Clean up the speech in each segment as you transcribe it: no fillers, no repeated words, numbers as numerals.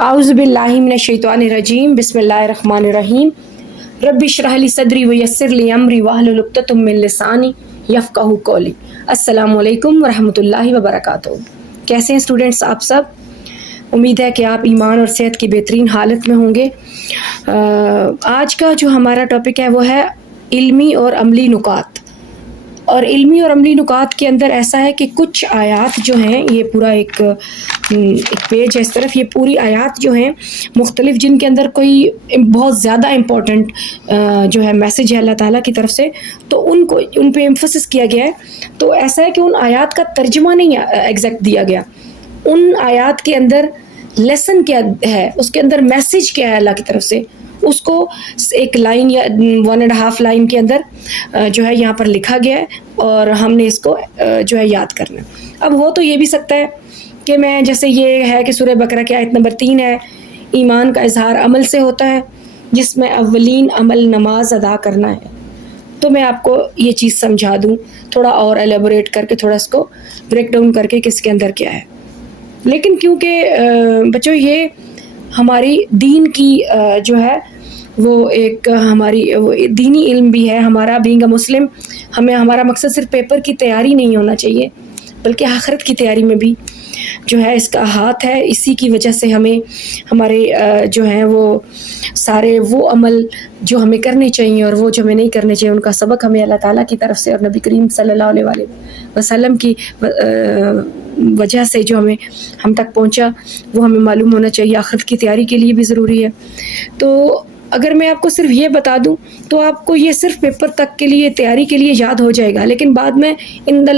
اعوذ باللہ من الشیطان الرجیم بسم اللہ الرحمن الرحیم رب اشرح لی صدری ویسر لی امری واحلل عقدۃ من لسانی یفقہوا قولی۔ السلام علیکم ورحمۃ اللہ وبرکاتہ۔ کیسے ہیں اسٹوڈنٹس آپ سب؟ امید ہے کہ آپ ایمان اور صحت کی بہترین حالت میں ہوں گے۔ آج کا جو ہمارا ٹاپک ہے وہ ہے علمی اور عملی نکات۔ اور علمی اور عملی نکات کے اندر ایسا ہے کہ کچھ آیات جو ہیں، یہ پورا ایک پیج ہے اس طرف، یہ پوری آیات جو ہیں مختلف، جن کے اندر کوئی بہت زیادہ امپورٹنٹ جو ہے میسج ہے اللہ تعالیٰ کی طرف سے، تو ان پہ ایمفسس کیا گیا ہے۔ تو ایسا ہے کہ ان آیات کا ترجمہ نہیں ایگزیکٹ دیا گیا، ان آیات کے اندر لیسن کیا ہے، اس کے اندر میسج کیا ہے اللہ کی طرف سے، اس کو ایک لائن یا 1.5 لائن کے اندر جو ہے یہاں پر لکھا گیا ہے، اور ہم نے اس کو جو ہے یاد کرنا ہے۔ اب ہو تو یہ بھی سکتا ہے کہ میں، جیسے یہ ہے کہ سورہ بقرہ کی آیت نمبر 3 ہے، ایمان کا اظہار عمل سے ہوتا ہے جس میں اولین عمل نماز ادا کرنا ہے، تو میں آپ کو یہ چیز سمجھا دوں تھوڑا اور ایلیبوریٹ کر کے، تھوڑا اس کو بریک ڈاؤن کر کے کہ اس کے اندر کیا ہے۔ لیکن کیونکہ بچوں یہ ہماری دین کی جو ہے وہ ایک ہماری دینی علم بھی ہے، ہمارا بینگ اے مسلم، ہمارا مقصد صرف پیپر کی تیاری نہیں ہونا چاہیے بلکہ آخرت کی تیاری میں بھی جو ہے اس کا ہاتھ ہے۔ اسی کی وجہ سے ہمیں ہمارے جو ہیں وہ سارے وہ عمل جو ہمیں کرنے چاہیے اور وہ جو ہمیں نہیں کرنے چاہیے، ان کا سبق ہمیں اللہ تعالیٰ کی طرف سے اور نبی کریم صلی اللہ علیہ وسلم کی وجہ سے جو ہم تک پہنچا، وہ ہمیں معلوم ہونا چاہیے۔ آخرت کی تیاری کے لیے بھی ضروری ہے۔ تو اگر میں آپ کو صرف یہ بتا دوں تو آپ کو یہ صرف پیپر تک کے لیے تیاری کے لیے یاد ہو جائے گا، لیکن بعد میں ان دا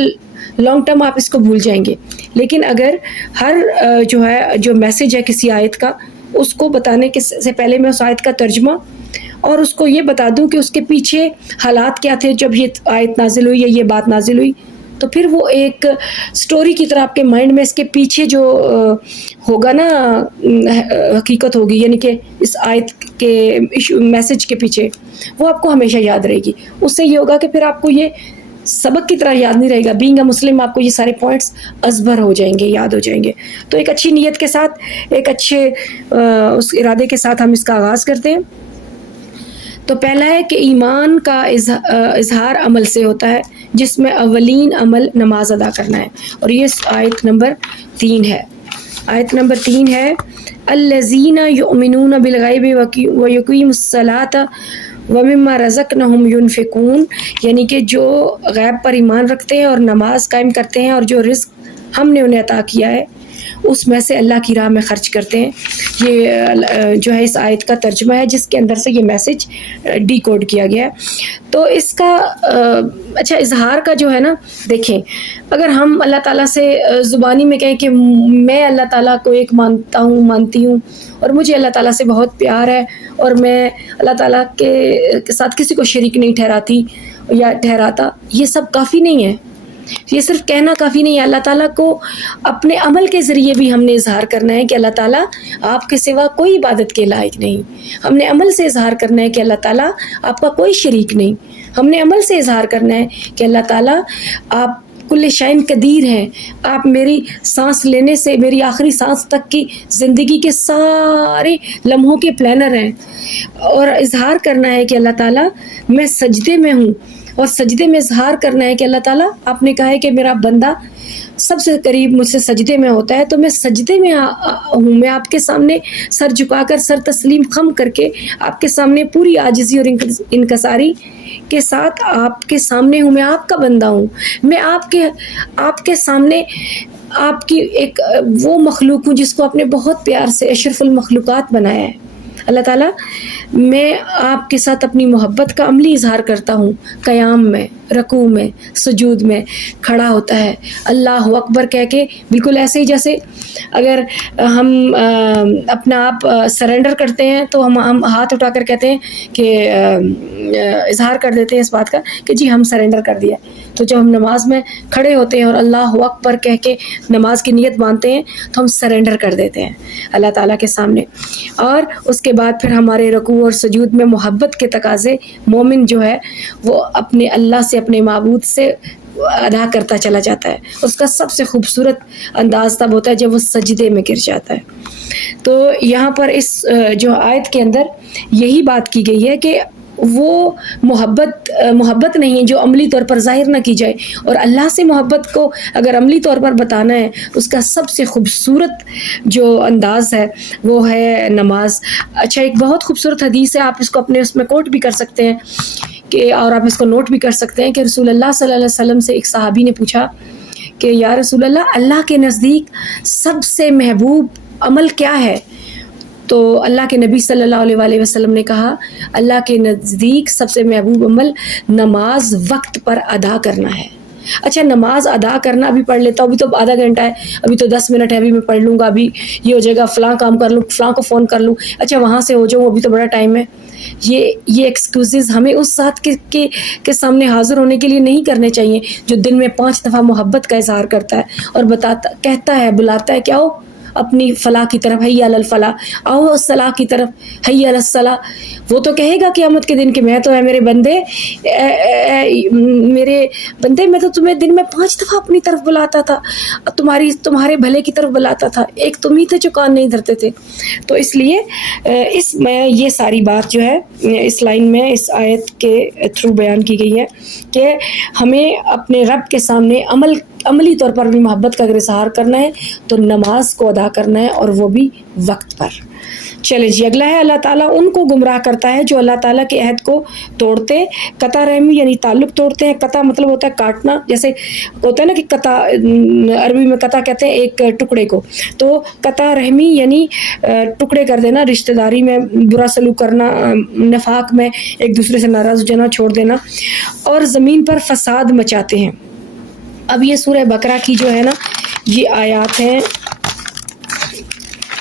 لانگ ٹرم آپ اس کو بھول جائیں گے۔ لیکن اگر ہر جو میسج ہے کسی آیت کا، اس کو بتانے کے سے پہلے میں اس آیت کا ترجمہ اور اس کو یہ بتا دوں کہ اس کے پیچھے حالات کیا تھے جب یہ آیت نازل ہوئی یا یہ بات نازل ہوئی، تو پھر وہ ایک سٹوری کی طرح آپ کے مائنڈ میں اس کے پیچھے جو ہوگا نا حقیقت ہوگی، یعنی کہ اس آیت کے میسج کے پیچھے، وہ آپ کو ہمیشہ یاد رہے گی۔ اس سے یہ ہوگا کہ پھر آپ کو یہ سبق کی طرح یاد نہیں رہے گا، بینگ اے مسلم آپ کو یہ سارے پوائنٹس ازبر ہو جائیں گے، یاد ہو جائیں گے۔ تو ایک اچھی نیت کے ساتھ، ایک اچھے اس ارادے کے ساتھ ہم اس کا آغاز کرتے ہیں۔ تو پہلا ہے کہ ایمان کا اظہار عمل سے ہوتا ہے جس میں اولین عمل نماز ادا کرنا ہے، اور یہ آیت نمبر 3 ہے۔ آیت نمبر 3 ہے الذین یؤمنون بالغیب ویقیمون الصلاۃ ومما رزقناہم ینفقون، یعنی کہ جو غیب پر ایمان رکھتے ہیں اور نماز قائم کرتے ہیں، اور جو رزق ہم نے انہیں عطا کیا ہے اس میں سے اللہ کی راہ میں خرچ کرتے ہیں۔ یہ جو ہے اس آیت کا ترجمہ ہے جس کے اندر سے یہ میسج ڈی کوڈ کیا گیا ہے۔ تو اس کا اچھا اظہار کا جو ہے نا، دیکھیں اگر ہم اللہ تعالیٰ سے زبانی میں کہیں کہ میں اللہ تعالیٰ کو ایک مانتی ہوں اور مجھے اللہ تعالیٰ سے بہت پیار ہے، اور میں اللہ تعالیٰ کے ساتھ کسی کو شریک نہیں ٹھہراتی یا ٹھہراتا، یہ سب کافی نہیں ہے، یہ صرف کہنا کافی نہیں ہے۔ اللہ تعالیٰ کو اپنے عمل کے ذریعے بھی ہم نے اظہار کرنا ہے کہ اللہ تعالیٰ آپ کے سوا کوئی عبادت کے لائق نہیں۔ ہم نے عمل سے اظہار کرنا ہے کہ اللہ تعالیٰ آپ کا کوئی شریک نہیں۔ ہم نے عمل سے اظہار کرنا ہے کہ اللہ تعالیٰ آپ کل شیء قدیر ہیں، آپ میری سانس لینے سے میری آخری سانس تک کی زندگی کے سارے لمحوں کے پلانر ہیں۔ اور اظہار کرنا ہے کہ اللہ تعالیٰ میں سجدے میں ہوں، اور سجدے میں اظہار کرنا ہے کہ اللہ تعالیٰ آپ نے کہا ہے کہ میرا بندہ سب سے قریب مجھ سے سجدے میں ہوتا ہے، تو میں سجدے میں ہوں، میں آپ کے سامنے سر جھکا کر، سر تسلیم خم کر کے آپ کے سامنے پوری عاجزی اور انکساری کے ساتھ آپ کے سامنے ہوں، میں آپ کا بندہ ہوں، میں آپ کے سامنے آپ کی ایک وہ مخلوق ہوں جس کو آپ نے بہت پیار سے اشرف المخلوقات بنایا ہے۔ اللہ تعالیٰ میں آپ کے ساتھ اپنی محبت کا عملی اظہار کرتا ہوں، قیام میں، رکوع میں، سجود میں کھڑا ہوتا ہے اللہ اکبر کہہ کے، بالکل ایسے ہی جیسے اگر ہم اپنا آپ سرنڈر کرتے ہیں تو ہم ہاتھ اٹھا کر کہتے ہیں کہ اظہار کر دیتے ہیں اس بات کا کہ جی ہم سرنڈر کر دیا۔ تو جب ہم نماز میں کھڑے ہوتے ہیں اور اللہ اکبر کہہ کے نماز کی نیت باندھتے ہیں تو ہم سرنڈر کر دیتے ہیں اللہ تعالیٰ کے سامنے، اور اس کے بعد پھر ہمارے رکوع اور سجود میں محبت کے تقاضے مومن جو ہے وہ اپنے اللہ سے، اپنے معبود سے ادا کرتا چلا جاتا ہے۔ اس کا سب سے خوبصورت انداز تب ہوتا ہے جب وہ سجدے میں گر جاتا ہے۔ تو یہاں پر اس جو آیت کے اندر یہی بات کی گئی ہے کہ وہ محبت نہیں ہے جو عملی طور پر ظاہر نہ کی جائے، اور اللہ سے محبت کو اگر عملی طور پر بتانا ہے اس کا سب سے خوبصورت جو انداز ہے وہ ہے نماز۔ اچھا، ایک بہت خوبصورت حدیث ہے، آپ اس کو اپنے اس میں کوٹ بھی کر سکتے ہیں کہ، اور آپ اس کو نوٹ بھی کر سکتے ہیں کہ رسول اللہ صلی اللہ علیہ وسلم سے ایک صحابی نے پوچھا کہ یا رسول اللہ کے نزدیک سب سے محبوب عمل کیا ہے؟ تو اللہ کے نبی صلی اللہ علیہ وآلہ وسلم نے کہا اللہ کے نزدیک سب سے محبوب عمل نماز وقت پر ادا کرنا ہے۔ اچھا، نماز ادا کرنا، ابھی پڑھ لیتا ہوں، ابھی تو آدھا گھنٹہ ہے، ابھی تو 10 منٹ ہے، ابھی میں پڑھ لوں گا، ابھی یہ ہو جائے گا، فلاں کام کر لوں، فلاں کو فون کر لوں، اچھا وہاں سے ہو جاؤں، ابھی تو بڑا ٹائم ہے۔ یہ ایکسکیوزز ہمیں اس ذات کے سامنے حاضر ہونے کے لیے نہیں کرنے چاہیے جو دن میں 5 دفعہ محبت کا اظہار کرتا ہے اور کہتا ہے، بلاتا ہے کہ آؤ اپنی فلاح کی طرف، حی علی الفلاح، آؤ الصلاح کی طرف، حی علی الصلاح۔ وہ تو کہے گا قیامت کے دن کہ میں تو ہے میرے بندے، میں تو تمہیں دن میں 5 دفعہ اپنی طرف بلاتا تھا، تمہارے بھلے کی طرف بلاتا تھا، ایک تم ہی تھے جو کان نہیں دھرتے تھے۔ تو اس لیے اس میں یہ ساری بات جو ہے اس لائن میں اس آیت کے تھرو بیان کی گئی ہے کہ ہمیں اپنے رب کے سامنے عملی طور پر بھی محبت کا اگر اظہار کرنا ہے تو نماز کو ادا کرنا ہے، اور وہ بھی وقت پر۔ چلے جی، اگلا ہے اللہ تعالیٰ ان کو گمراہ کرتا ہے جو اللہ تعالیٰ کے عہد کو توڑتے، قطع رحمی یعنی تعلق توڑتے ہیں۔ قطع مطلب ہوتا ہے کاٹنا، جیسے ہوتا ہے نا کہ قطع، عربی میں قطع کہتے ہیں ایک ٹکڑے کو، تو قطع رحمی یعنی ٹکڑے کر دینا، رشتہ داری میں برا سلوک کرنا، نفاق میں ایک دوسرے سے ناراض ہو جانا، چھوڑ دینا، اور زمین پر فساد مچاتے ہیں۔ اب یہ سورہ بقرہ کی جو ہے نا یہ آیات ہیں۔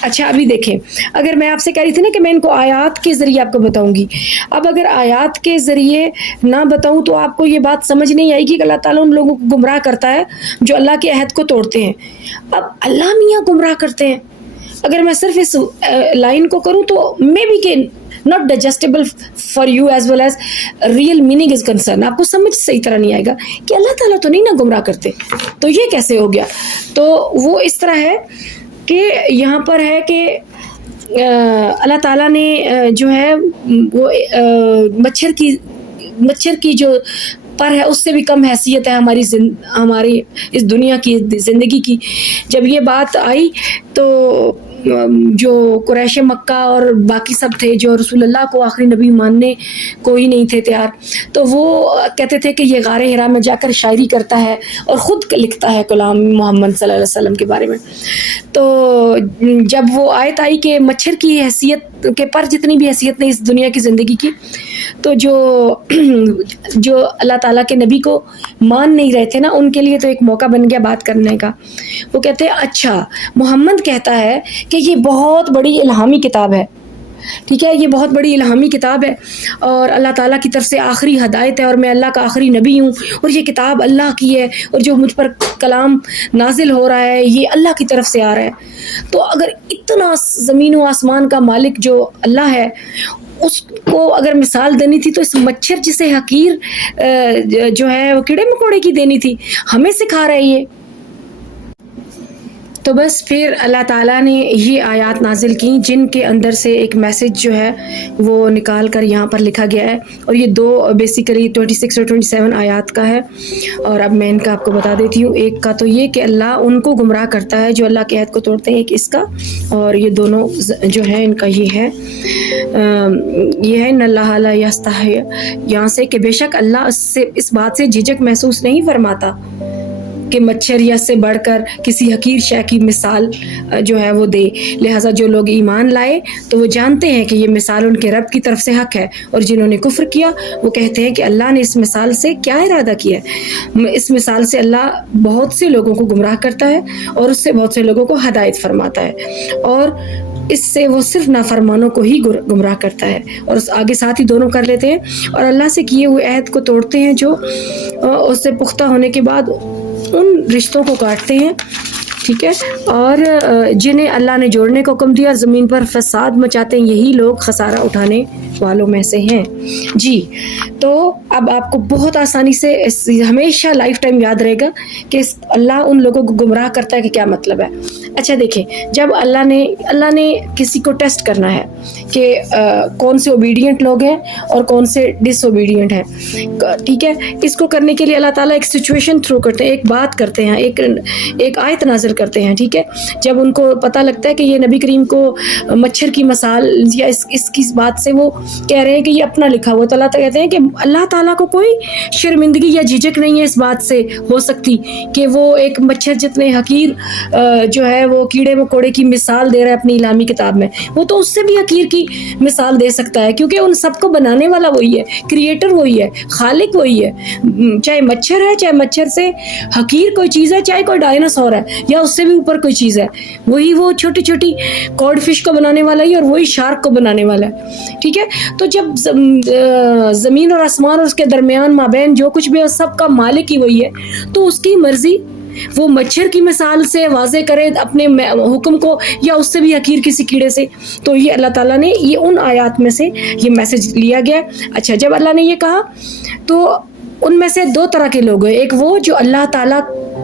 اچھا، ابھی دیکھیں، اگر میں آپ سے کہہ رہی تھی نا کہ میں ان کو آیات کے ذریعے آپ کو بتاؤں گی، اب اگر آیات کے ذریعے نہ بتاؤں تو آپ کو یہ بات سمجھ نہیں آئے گی کہ اللہ تعالیٰ ان لوگوں کو گمراہ کرتا ہے جو اللہ کے عہد کو توڑتے ہیں۔ اب اللہ میاں گمراہ کرتے ہیں، اگر میں صرف اس لائن کو کروں تو مے بی کہ not digestible for you as well as real meaning is concerned، آپ کو سمجھ صحیح طرح نہیں آئے گا کہ اللہ تعالیٰ تو نہیں نا گمراہ کرتے، تو یہ کیسے ہو گیا؟ تو وہ اس طرح ہے کہ یہاں پر ہے کہ اللہ تعالیٰ نے جو ہے وہ مچھر کی جو پر ہے اس سے بھی کم حیثیت ہے ہماری اس دنیا کی زندگی کی۔ جب یہ بات آئی تو جو قریش مکہ اور باقی سب تھے جو رسول اللہ کو آخری نبی ماننے کو ہی نہیں تھے تیار، تو وہ کہتے تھے کہ یہ غار حرا میں جا کر شاعری کرتا ہے اور خود لکھتا ہے کلام محمد صلی اللہ علیہ وسلم کے بارے میں۔ تو جب وہ آیت آئی کہ مچھر کی حیثیت کے پر جتنی بھی حیثیت نہیں اس دنیا کی زندگی کی، تو جو اللہ تعالیٰ کے نبی کو مان نہیں رہے تھے نا، ان کے لیے تو ایک موقع بن گیا بات کرنے کا۔ وہ کہتے ہیں اچھا محمد کہتا ہے کہ یہ بہت بڑی الہامی کتاب ہے، ٹھیک ہے، یہ بہت بڑی الہامی کتاب ہے اور اللہ تعالیٰ کی طرف سے آخری ہدایت ہے اور میں اللہ کا آخری نبی ہوں اور یہ کتاب اللہ کی ہے اور جو مجھ پر کلام نازل ہو رہا ہے یہ اللہ کی طرف سے آ رہا ہے۔ تو اگر اتنا زمین و آسمان کا مالک جو اللہ ہے اس کو اگر مثال دینی تھی تو اس مچھر جسے حقیر جو ہے وہ کیڑے مکوڑے کی دینی تھی، ہمیں سکھا رہا ہے یہ۔ تو بس پھر اللہ تعالیٰ نے یہ آیات نازل کی جن کے اندر سے ایک میسج جو ہے وہ نکال کر یہاں پر لکھا گیا ہے، اور یہ دو بیسیکلی 26 اور 27 آیات کا ہے، اور اب میں ان کا آپ کو بتا دیتی ہوں۔ ایک کا تو یہ کہ اللہ ان کو گمراہ کرتا ہے جو اللہ کے عہد کو توڑتے ہیں، ایک اس کا، اور یہ دونوں جو ہے ان کا یہ ہے ان اللہ لا یستحی، یہاں سے کہ بے شک اللہ اس بات سے جھجک محسوس نہیں فرماتا کہ مچھر یا سے بڑھ کر کسی حقیر شے کی مثال جو ہے وہ دے۔ لہٰذا جو لوگ ایمان لائے تو وہ جانتے ہیں کہ یہ مثال ان کے رب کی طرف سے حق ہے، اور جنہوں نے کفر کیا وہ کہتے ہیں کہ اللہ نے اس مثال سے کیا ارادہ کیا ہے۔ اس مثال سے اللہ بہت سے لوگوں کو گمراہ کرتا ہے اور اس سے بہت سے لوگوں کو ہدایت فرماتا ہے، اور اس سے وہ صرف نافرمانوں کو ہی گمراہ کرتا ہے۔ اور اس آگے ساتھ ہی دونوں کر لیتے ہیں، اور اللہ سے کیے ہوئے عہد کو توڑتے ہیں جو اس سے پختہ ہونے کے بعد ان رشتوں کو کاٹتے ہیں ٹھیک ہے. اور جنہیں اللہ نے جوڑنے کا حکم دیا اور زمین پر فساد مچاتے ہیں یہی لوگ خسارہ اٹھانے والوں میں سے ہیں. جی تو اب آپ کو بہت آسانی سے ہمیشہ لائف ٹائم یاد رہے گا کہ اللہ ان لوگوں کو گمراہ کرتا ہے کہ کیا مطلب ہے. اچھا دیکھیں, جب اللہ نے کسی کو ٹیسٹ کرنا ہے کہ کون سے اوبیڈینٹ لوگ ہیں اور کون سے ڈس اوبیڈینٹ ہیں, ٹھیک ہے, اس کو کرنے کے لیے اللہ تعالیٰ ایک سچویشن تھرو کرتے ہیں, ایک بات کرتے ہیں, ایک آیت نازل کرتے ہیں. ٹھیک ہے, جب ان کو پتہ لگتا ہے کہ یہ نبی کریم کو مچھر کی مثال یا اس کی بات سے وہ کہہ رہے ہیں کہ یہ اپنا لکھا ہوا, تو اللہ تعالیٰ کہتے ہیں کہ اللہ تعالیٰ کو کوئی شرمندگی یا جھجک نہیں ہے اس بات سے ہو سکتی کہ وہ ایک مچھر جتنے حقیر جو ہے وہ کیڑے مکوڑے کی مثال دے رہا ہے اپنی الہامی کتاب میں, وہ تو اس سے بھی حقیر کی مثال دے سکتا ہے, کیونکہ ان سب کو بنانے والا وہی ہے, کریٹر وہی ہے, خالق وہی ہے. چاہے مچھر ہے, چاہے مچھر سے حقیر کوئی چیز ہے, چاہے کوئی ڈائناسور ہے یا اس سے بھی اوپر کوئی چیز ہے, وہی وہ چھوٹی چھوٹی کارڈ فش کو بنانے والا ہی اور وہی شارک کو بنانے والا ہے. ٹھیک ہے, تو جب زمین اور آسمان اور اس کے درمیان مابین جو کچھ بھی ہے سب کا مالک ہی وہی ہے, تو اس کی مرضی وہ مچھر کی مثال سے واضح کرے اپنے حکم کو یا اس سے بھی حقیر کسی کیڑے سے. تو یہ اللہ تعالیٰ نے یہ ان آیات میں سے یہ میسج لیا گیا. اچھا, جب اللہ نے یہ کہا تو ان میں سے دو طرح کے لوگ ہیں, ایک وہ جو اللہ تعالیٰ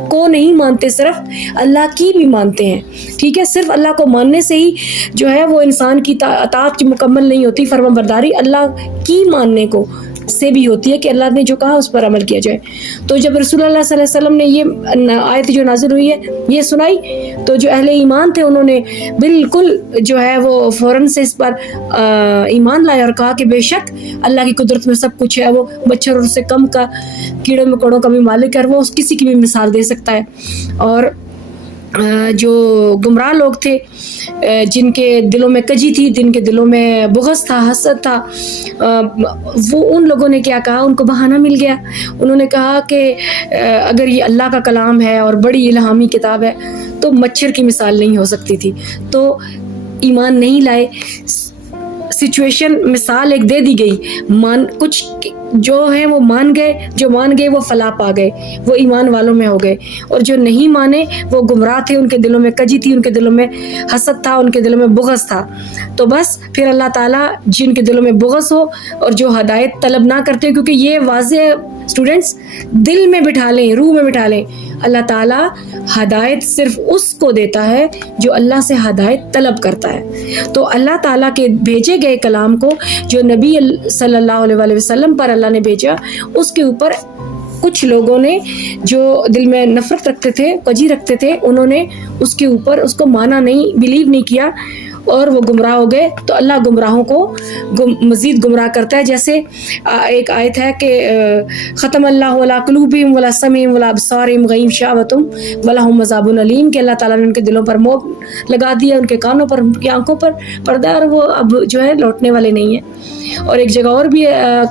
کو نہیں مانتے, صرف اللہ کی بھی مانتے ہیں. ٹھیک ہے, صرف اللہ کو ماننے سے ہی جو ہے وہ انسان کی اطاعت مکمل نہیں ہوتی, فرما برداری اللہ کی ماننے کو سے بھی ہوتی ہے کہ اللہ نے جو کہا اس پر عمل کیا جائے. تو جب رسول اللہ صلی اللہ علیہ وسلم نے یہ آیت جو نازل ہوئی ہے یہ سنائی, تو جو اہل ایمان تھے انہوں نے بالکل جو ہے وہ فوراً سے اس پر ایمان لائے اور کہا کہ بے شک اللہ کی قدرت میں سب کچھ ہے, وہ مچھر اور سے کم کا کیڑے مکوڑوں کا بھی مالک ہے, وہ کسی کی بھی مثال دے سکتا ہے. اور جو گمراہ لوگ تھے, جن کے دلوں میں کجی تھی, جن کے دلوں میں بغض تھا, حسد تھا, وہ ان لوگوں نے کیا کہا, ان کو بہانہ مل گیا. انہوں نے کہا کہ اگر یہ اللہ کا کلام ہے اور بڑی الہامی کتاب ہے تو مچھر کی مثال نہیں ہو سکتی تھی, تو ایمان نہیں لائے. سچویشن مثال ایک دے دی گئی, کچھ جو ہیں وہ مان گئے وہ فلاح پا گئے, وہ ایمان والوں میں ہو گئے, اور جو نہیں مانے وہ گمراہ تھے, ان کے دلوں میں کجی تھی, ان کے دلوں میں حسد تھا, ان کے دلوں میں بغض تھا. تو بس پھر اللہ تعالیٰ جن کے دلوں میں بغض ہو اور جو ہدایت طلب نہ کرتے, کیونکہ یہ واضح اسٹوڈنٹس دل میں بٹھا لیں, روح میں بٹھا لیں, اللہ تعالیٰ ہدایت صرف اس کو دیتا ہے جو اللہ سے ہدایت طلب کرتا ہے. تو اللہ تعالیٰ کے بھیجے گئے کلام کو جو نبی صلی اللہ علیہ وسلم پر اللہ نے بھیجا, اس کے اوپر کچھ لوگوں نے جو دل میں نفرت رکھتے تھے, کجی رکھتے تھے, انہوں نے اس کے اوپر اس کو مانا نہیں, بلیو نہیں کیا, اور وہ گمراہ ہو گئے. تو اللہ گمراہوں کو مزید گمراہ کرتا ہے. جیسے ایک آیت ہے کہ ختم اللہ علی قلوبہم ولا سمعہم ولا ابصارہم غشاوۃ ولہم عذاب علیم, کہ اللہ تعالیٰ نے ان کے دلوں پر مہر لگا دیا, ان کے کانوں پر, ان کی آنکھوں پر پردہ, اور وہ اب جو ہے لوٹنے والے نہیں ہیں. اور ایک جگہ اور بھی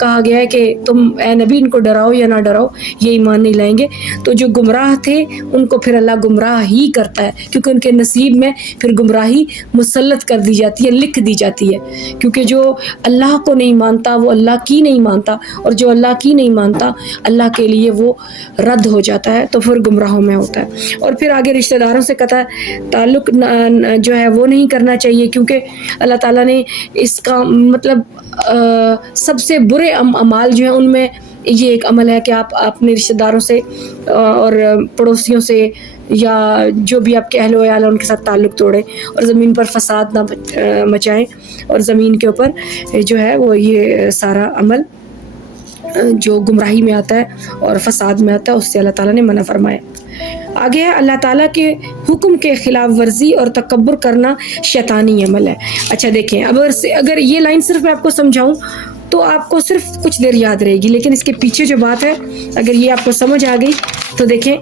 کہا گیا ہے کہ تم اے نبی ان کو ڈراؤ یا نہ ڈراؤ, یہ ایمان نہیں لائیں گے. تو جو گمراہ تھے ان کو پھر اللہ گمراہ ہی کرتا ہے, کیونکہ ان کے نصیب میں پھر گمراہی مسلط کر دی جاتی ہے, لکھ دی جاتی ہے. کیونکہ جو اللہ کو نہیں مانتا وہ اللہ کی نہیں مانتا, اور جو اللہ کی نہیں مانتا اللہ کے لیے وہ رد ہو جاتا ہے, تو پھر گمراہوں میں ہوتا ہے. اور پھر آگے رشتہ داروں سے قطع تعلق جو ہے وہ نہیں کرنا چاہیے, کیونکہ اللہ تعالیٰ نے اس کا مطلب سب سے برے اعمال جو ہیں ان میں یہ ایک عمل ہے کہ آپ اپنے رشتہ داروں سے اور پڑوسیوں سے یا جو بھی آپ کے اہل و عیال ہیں ان کے ساتھ تعلق توڑیں, اور زمین پر فساد نہ مچائیں, اور زمین کے اوپر جو ہے وہ یہ سارا عمل جو گمراہی میں آتا ہے اور فساد میں آتا ہے اس سے اللہ تعالیٰ نے منع فرمایا. آگے ہے اللہ تعالیٰ کے حکم کے خلاف ورزی اور تکبر کرنا شیطانی عمل ہے. اچھا دیکھیں, اگر یہ لائن صرف میں آپ کو سمجھاؤں تو آپ کو صرف کچھ دیر یاد رہے گی, لیکن اس کے پیچھے جو بات ہے اگر یہ آپ کو سمجھ آ گئی تو دیکھیں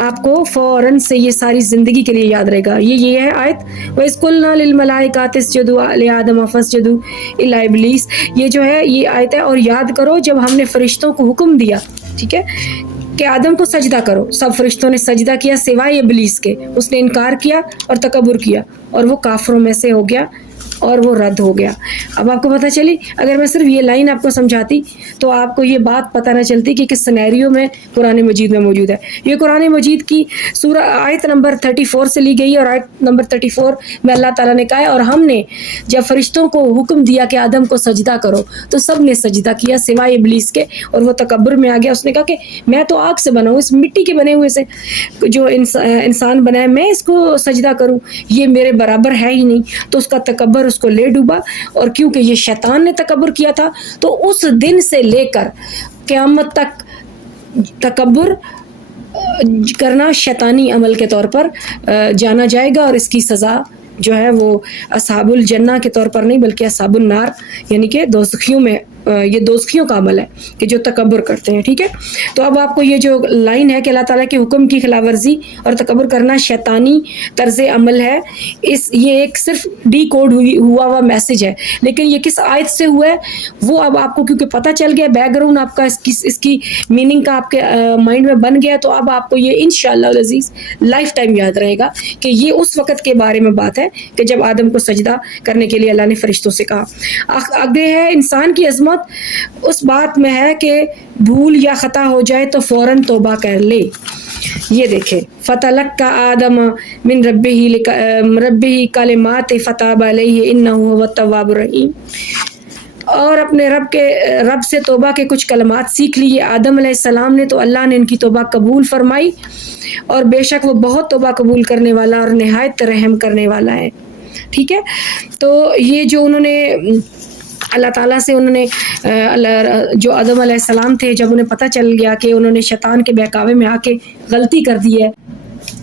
آپ کو فوراً سے یہ ساری زندگی کے لیے یاد رہے گا. یہ ہے آیت, وَإِذْ قُلْنَا لِلْمَلَائِكَةِ اسْجُدُوا لِآدَمَ فَاسْجَدُوا إِلَّا إِبْلِيسَ, یہ جو ہے یہ آیت ہے. اور یاد کرو جب ہم نے فرشتوں کو حکم دیا, ٹھیک ہے, کہ آدم کو سجدہ کرو, سب فرشتوں نے سجدہ کیا سوائے ابلیس کے, اس نے انکار کیا اور تکبر کیا اور وہ کافروں میں سے ہو گیا, اور وہ رد ہو گیا. اب آپ کو پتہ چلی, اگر میں صرف یہ لائن آپ کو سمجھاتی تو آپ کو یہ بات پتہ نہ چلتی کہ کس سینیریو میں قرآن مجید میں موجود ہے. یہ قرآن مجید کی سورہ آیت نمبر 34 سے لی گئی ہے, اور آیت نمبر 34 میں اللہ تعالیٰ نے کہا ہے, اور ہم نے جب فرشتوں کو حکم دیا کہ آدم کو سجدہ کرو تو سب نے سجدہ کیا سوائے ابلیس کے, اور وہ تکبر میں آ گیا. اس نے کہا کہ میں تو آگ سے بنا ہوں, اس مٹی کے بنے ہوئے سے جو انسان بنا ہے, میں اس کو سجدہ کروں, یہ میرے برابر ہے ہی نہیں. تو اس کا تکبر اس کو لے ڈوبا, اور کیونکہ یہ شیطان نے تکبر کیا تھا تو اس دن سے لے کر قیامت تک تکبر کرنا شیطانی عمل کے طور پر جانا جائے گا, اور اس کی سزا جو ہے وہ اصحاب الجنہ کے طور پر نہیں بلکہ اصحاب النار یعنی کہ دوزخیوں میں, یہ دوزخیوں کا عمل ہے کہ جو تکبر کرتے ہیں. ٹھیک ہے, تو اب آپ کو یہ جو لائن ہے کہ اللہ تعالیٰ کے حکم کی خلاف ورزی اور تکبر کرنا شیطانی طرز عمل ہے, یہ ایک صرف ڈی کوڈ ہوا ہوا میسج ہے, لیکن یہ کس آیت سے ہوا ہے وہ اب آپ کو کیونکہ پتہ چل گیا, بیک گراؤنڈ آپ کا اس کی میننگ کا آپ کے مائنڈ میں بن گیا, تو اب آپ کو یہ انشاءاللہ العزیز لائف ٹائم یاد رہے گا کہ یہ اس وقت کے بارے میں بات ہے کہ جب آدم کو سجدہ کرنے کے لیے اللہ نے فرشتوں سے کہا. آگے ہے انسان کی عظمت اس بات میں ہے کہ بھول یا خطا ہو جائے تو فوراً توبہ کر لے. یہ دیکھیں, فَتَلَقَّى آدَمَ مِن رَبِّهِ کلمات فَتَابَ عَلَيْهِ إِنَّهُ هُوَ التَّوَّابُ الرَّحِيمُ, اور اپنے رب سے توبہ کے کچھ کلمات سیکھ لیے آدم علیہ السلام نے, تو اللہ نے ان کی توبہ قبول فرمائی, اور بے شک وہ بہت توبہ قبول کرنے والا اور نہایت رحم کرنے والا ہے. ٹھیک ہے, تو یہ جو انہوں نے اللہ تعالیٰ سے انہوں نے جو آدم علیہ السلام تھے, جب انہیں پتہ چل گیا کہ انہوں نے شیطان کے بہکاوے میں آ کے غلطی کر دی ہے,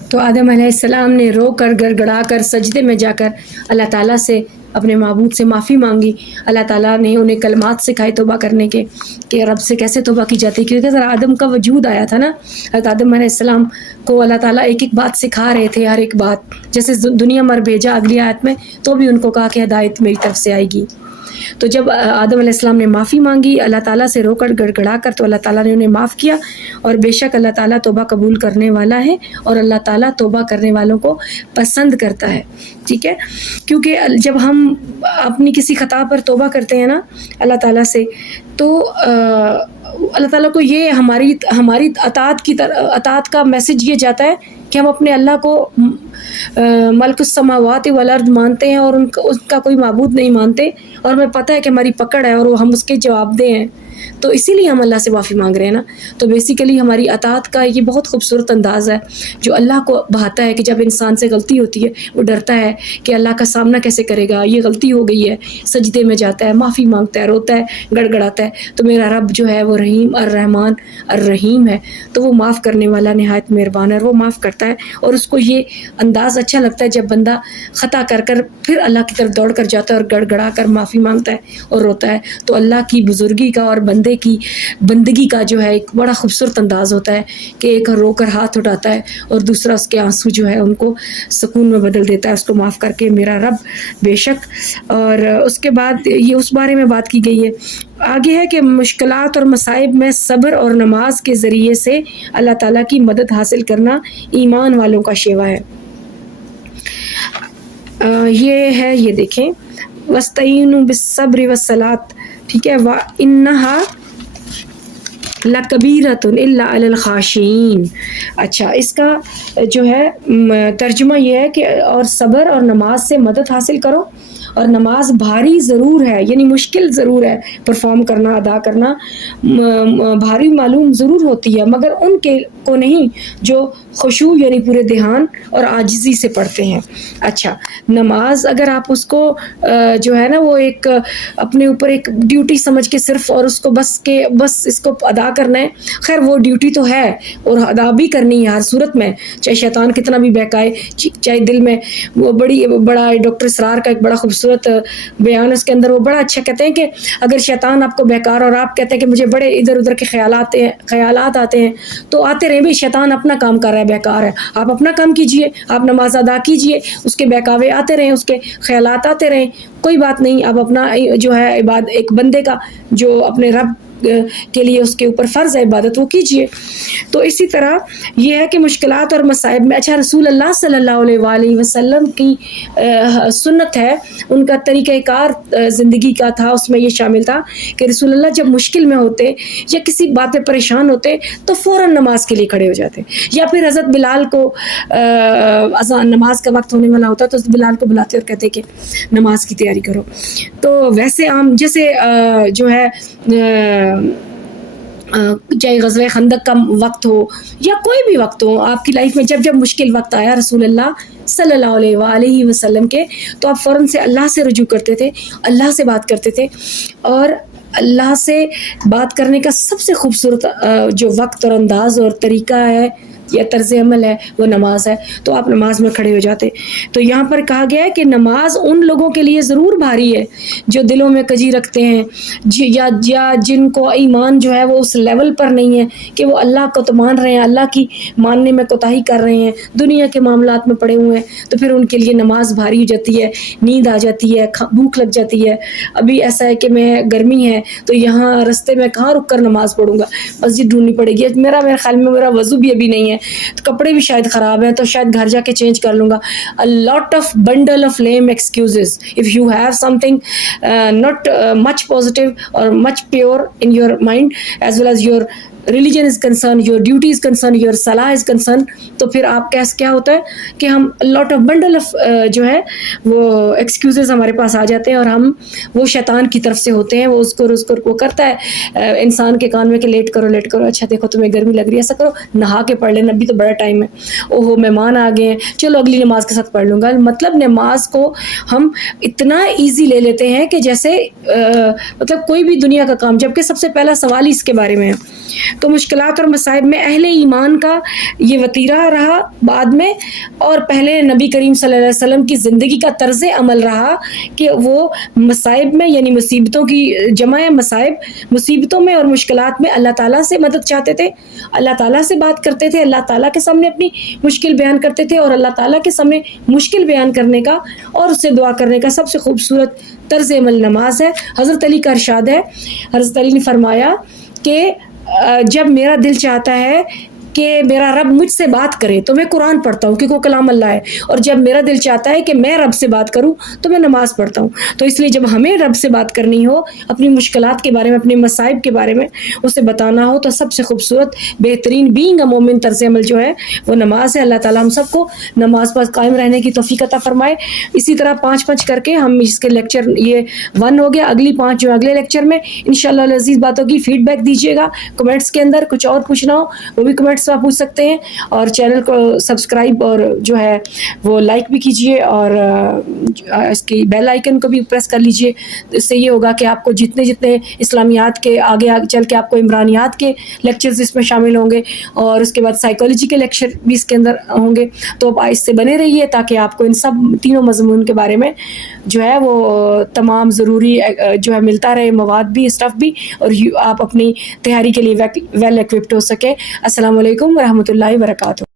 تو آدم علیہ السلام نے رو کر گڑ گڑا کر سجدے میں جا کر اللہ تعالیٰ سے اپنے معبود سے معافی مانگی. اللہ تعالیٰ نے انہیں کلمات سکھائے توبہ کرنے کے کہ رب سے کیسے توبہ کی جاتی, کیونکہ ذرا آدم کا وجود آیا تھا نا, حضرت آدم علیہ السلام کو اللہ تعالیٰ ایک ایک بات سکھا رہے تھے, ہر ایک بات, جیسے دنیا مر بھیجا اگلی آیت میں, تو بھی ان کو کہا کہ ہدایت میری طرف سے آئے گی. تو جب آدم علیہ السلام نے معافی مانگی اللہ تعالیٰ سے رو کر گڑ گڑا کر, تو اللہ تعالیٰ نے انہیں معاف کیا, اور بے شک اللہ تعالیٰ توبہ قبول کرنے والا ہے, اور اللہ تعالیٰ توبہ کرنے والوں کو پسند کرتا ہے. ٹھیک ہے, کیونکہ جب ہم اپنی کسی خطا پر توبہ کرتے ہیں نا اللہ تعالیٰ سے, تو اللہ تعالیٰ کو یہ ہماری اطاعت کا میسج یہ جاتا ہے کہ ہم اپنے اللہ کو ملک السماوات والارض مانتے ہیں, اور ان کا کوئی معبود نہیں مانتے, اور ہمیں پتہ ہے کہ ہماری پکڑ ہے اور وہ ہم اس کے جواب دہ ہیں, تو اسی لیے ہم اللہ سے معافی مانگ رہے ہیں نا. تو بیسیکلی ہماری اطاعت کا یہ بہت خوبصورت انداز ہے جو اللہ کو بھاتا ہے, کہ جب انسان سے غلطی ہوتی ہے وہ ڈرتا ہے کہ اللہ کا سامنا کیسے کرے گا, یہ غلطی ہو گئی ہے, سجدے میں جاتا ہے, معافی مانگتا ہے, روتا ہے, گڑ گڑاتا ہے, تو میرا رب جو ہے وہ رحیم الرحمن الرحیم ہے, تو وہ معاف کرنے والا نہایت مہربان ہے, وہ معاف کرتا ہے. اور اس کو یہ انداز اچھا لگتا ہے جب بندہ خطا کر پھر اللہ کی طرف دوڑ کر جاتا ہے اور گڑ گڑا کر معافی مانگتا ہے اور روتا ہے. تو اللہ کی بزرگی کا اور بندے کی بندگی کا جو ہے ایک بڑا خوبصورت انداز ہوتا ہے کہ ایک رو کر ہاتھ اٹھاتا ہے اور دوسرا اس کے آنسو جو ہے ان کو سکون میں بدل دیتا ہے, اس کو معاف کر کے میرا رب بے شک. اور اس کے بعد یہ اس بارے میں بات کی گئی ہے. آگے ہے کہ مشکلات اور مصائب میں صبر اور نماز کے ذریعے سے اللہ تعالیٰ کی مدد حاصل کرنا ایمان والوں کا شیوا ہے. یہ ہے, یہ دیکھیں, وَاسْتَعِینُوا بِالصَّبْرِ وَالصَّلَاةِ, ٹھیک ہے, وَإِنَّهَا لَكَبِيرَةٌ إِلَّا عَلَى الْخَاشِعِينَ. اچھا, اس کا جو ہے ترجمہ یہ ہے کہ اور صبر اور نماز سے مدد حاصل کرو, اور نماز بھاری ضرور ہے, یعنی مشکل ضرور ہے پرفارم کرنا, ادا کرنا بھاری معلوم ضرور ہوتی ہے, مگر ان کے کو نہیں جو خشوع یعنی پورے دھیان اور عاجزی سے پڑھتے ہیں. اچھا, نماز اگر آپ اس کو جو ہے نا وہ ایک اپنے اوپر ایک ڈیوٹی سمجھ کے صرف, اور اس کو بس اس کو ادا کرنا ہے, خیر وہ ڈیوٹی تو ہے اور ادا بھی کرنی ہے ہر صورت میں, چاہے شیطان کتنا بھی بہکائے, چاہے دل میں وہ بڑا ڈاکٹر اسرار کا ایک بڑا خوبصورت بیان اس کے اندر وہ بڑا اچھا کہتے ہیں کہ اگر شیطان آپ کو بہکار اور آپ کہتے ہیں کہ مجھے بڑے ادھر ادھر کے خیالات آتے ہیں, تو آتے رہیں بھی, شیطان اپنا کام کر رہا ہے, بہکار ہے, آپ اپنا کام کیجئے, آپ نماز ادا کیجئے, اس کے بہکاوے آتے رہیں, اس کے خیالات آتے رہیں, کوئی بات نہیں. آپ اپنا جو ہے ایک بندے کا جو اپنے رب کے لیے اس کے اوپر فرض ہے عبادت وہ کیجیے. تو اسی طرح یہ ہے کہ مشکلات اور مصائب میں اچھا رسول اللہ صلی اللہ علیہ وآلہ وسلم کی سنت ہے, ان کا طریقہ کار زندگی کا تھا, اس میں یہ شامل تھا کہ رسول اللہ جب مشکل میں ہوتے یا کسی بات پہ پریشان ہوتے تو فوراً نماز کے لیے کھڑے ہو جاتے, یا پھر حضرت بلال کو اذان نماز کا وقت ہونے والا ہوتا تو بلال کو بلاتے اور کہتے کہ نماز کی تیاری کرو. تو ویسے عام جیسے جو ہے چاہے غزوہ خندق کا وقت ہو یا کوئی بھی وقت ہو آپ کی لائف میں, جب جب مشکل وقت آیا رسول اللہ صلی اللہ علیہ وآلہ وسلم کے, تو آپ فوراً سے اللہ سے رجوع کرتے تھے, اللہ سے بات کرتے تھے. اور اللہ سے بات کرنے کا سب سے خوبصورت جو وقت اور انداز اور طریقہ ہے یا طرز عمل ہے وہ نماز ہے. تو آپ نماز میں کھڑے ہو جاتے. تو یہاں پر کہا گیا ہے کہ نماز ان لوگوں کے لیے ضرور بھاری ہے جو دلوں میں کجی رکھتے ہیں یا جن کو ایمان جو ہے وہ اس لیول پر نہیں ہے کہ وہ اللہ کو تو مان رہے ہیں, اللہ کی ماننے میں کوتاہی کر رہے ہیں, دنیا کے معاملات میں پڑے ہوئے ہیں, تو پھر ان کے لیے نماز بھاری ہو جاتی ہے, نیند آ جاتی ہے, بھوک لگ جاتی ہے. ابھی ایسا ہے کہ میں گرمی ہے تو یہاں رستے میں کہاں رک کر نماز پڑھوں گا, مسجد ڈھونڈنی پڑے گی. میرے خیال میں میرا وضو بھی ابھی نہیں ہے, تو کپڑے بھی شاید خراب ہیں تو شاید گھر جا کے چینج کر لوں گا. a lot of bundle of lame excuses if you have something not much positive or much pure in your mind as well as your religion is concerned, your duty is concerned, your salah is concerned, تو پھر آپ کیا ہوتا ہے کہ ہم lot of bundle of جو ہے وہ excuses ہمارے پاس آ جاتے ہیں, اور ہم وہ شیطان کی طرف سے ہوتے ہیں. وہ اذکر وہ کرتا ہے انسان کے کان میں کہ لیٹ کرو, اچھا دیکھو تمہیں گرمی لگ رہی ہے, ایسا کرو نہا کے پڑھ لینا, ابھی تو بڑا ٹائم ہے, اوہو مہمان آ گئے ہیں, چلو اگلی نماز کے ساتھ پڑھ لوں گا. مطلب نماز کو ہم اتنا ایزی لے لیتے ہیں کہ جیسے مطلب کوئی بھی دنیا کا کام, جبکہ سب سے پہلا سوال ہی اس کے بارے میں ہے. تو مشکلات اور مصائب میں اہل ایمان کا یہ وتیرہ رہا بعد میں, اور پہلے نبی کریم صلی اللہ علیہ وسلم کی زندگی کا طرز عمل رہا کہ وہ مصائب میں یعنی مصیبتوں کی جمع ہے, مصیبتوں میں اور مشکلات میں اللہ تعالیٰ سے مدد چاہتے تھے, اللہ تعالیٰ سے بات کرتے تھے, اللہ تعالیٰ کے سامنے اپنی مشکل بیان کرتے تھے, اور اللہ تعالیٰ کے سامنے مشکل بیان کرنے کا اور اس سے دعا کرنے کا سب سے خوبصورت طرز عمل نماز ہے. حضرت علی کا ارشاد ہے, حضرت علی نے فرمایا کہ جب میرا دل چاہتا ہے کہ میرا رب مجھ سے بات کرے تو میں قرآن پڑھتا ہوں کیونکہ وہ کلام اللہ ہے, اور جب میرا دل چاہتا ہے کہ میں رب سے بات کروں تو میں نماز پڑھتا ہوں. تو اس لیے جب ہمیں رب سے بات کرنی ہو, اپنی مشکلات کے بارے میں, اپنے مصائب کے بارے میں اسے بتانا ہو, تو سب سے خوبصورت بہترین بینگ اے مومن طرز عمل جو ہے وہ نماز ہے. اللہ تعالیٰ ہم سب کو نماز پر قائم رہنے کی توفیق عطا فرمائے. اسی طرح 5 کر کے ہم اس کے لیکچر یہ 1 ہو گیا, اگلی 5 جو اگلے لیکچر میں انشاءاللہ العزیز باتوں کی فیڈ بیک دیجیے گا کمنٹس کے اندر. کچھ اور پوچھنا ہو وہ بھی کمنٹس میں آپ پوچھ سکتے ہیں, اور چینل کو سبسکرائب اور جو ہے وہ لائک بھی کیجئے, اور اس کی بیل آئیکن کو بھی پریس کر لیجئے. اس سے یہ ہوگا کہ آپ کو جتنے اسلامیات کے آگے چل کے آپ کو عمرانیات کے لیکچرز اس میں شامل ہوں گے, اور اس کے بعد سائیکالوجی کے لیکچر بھی اس کے اندر ہوں گے. تو آپ اس سے بنے رہیے تاکہ آپ کو ان سب تینوں مضمون کے بارے میں جو ہے وہ تمام ضروری جو ہے ملتا رہے, مواد بھی, اسٹف بھی, اور آپ اپنی تیاری کے لیے ویل ایکوپڈ ہو سکے. السلام علیکم ورحمۃ اللہ وبرکاتہ.